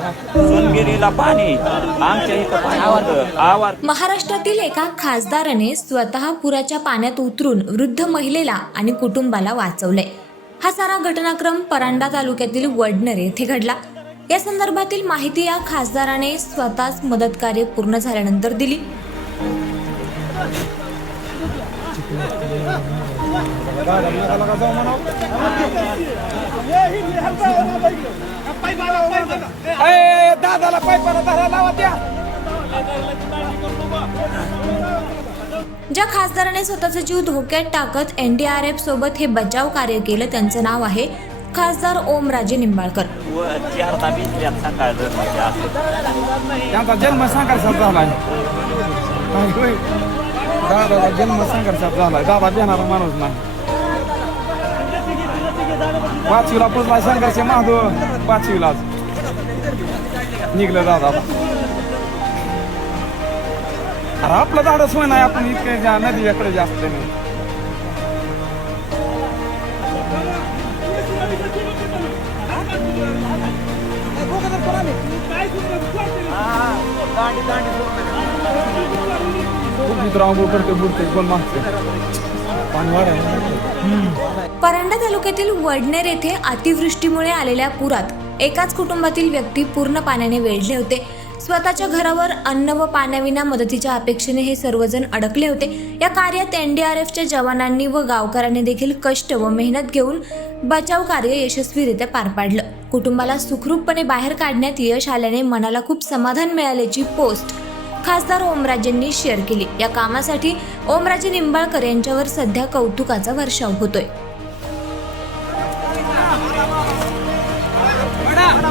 सोनगिरीला पाणी. आमच्या इथं पाणी होतं. आवार महाराष्ट्रातील एका खासदाराने स्वतः पुराच्या पाण्यात उतरून वृद्ध महिलेला आणि कुटुंबाला वाचवले हा सारा घटनाक्रम परांडा तालुक्यातील वडनेर येथे घडला. या संदर्भातील माहिती या खासदाराने स्वतःच मदत कार्य पूर्ण झाल्यानंतर दिली. दादाला पायपाला धरा लावा त्या. ज्या खासदाराने स्वतःचा जीव धोक्यात टाकत एनडीआरएफ सोबत हे बचाव कार्य केलं त्यांचं नाव आहे खासदार ओमराजे निंबाळकर. त्यांचा जन्म जन्म दादा देणारा माणूस नाही. पाचवीला पुजला संघर्ष महादो पाचवीलाच. निघलं दादा. अरे आपलं झाडच होय नाही आपण इतके जा- नदीकडे जास्त नाही खूप करते बुडते कोण मागते. परांडा तालुक्यातील वडनेर येथे अतिवृष्टीमुळे आलेल्या पुरात एकाच कुटुंबातील व्यक्ती पूर्ण पाण्याने वेढले होते. स्वतःच्या घरावर अन्न व पाण्याविना मदतीच्या अपेक्षेने हे सर्वजण अडकले होते. या कार्यात एनडीआरएफच्या जवानांनी व गावकऱ्यांनी देखील कष्ट व मेहनत घेऊन बचाव कार्य यशस्वीरित्या पार पाडलं. कुटुंबाला सुखरूपपणे बाहेर काढण्यात यश आल्याने मनाला खूप समाधान मिळाल्याची पोस्ट खासदार ओमराजेंनी शेअर केली. या कामासाठी ओमराजे निंबाळकर यांच्यावर सध्या कौतुकाचा वर्षाव होतोय.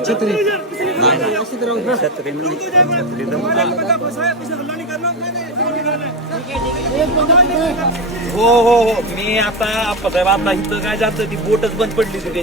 छत्री. हो हो हो. मी आता आता इथं काय जातं ती बोटच बंद पडली होती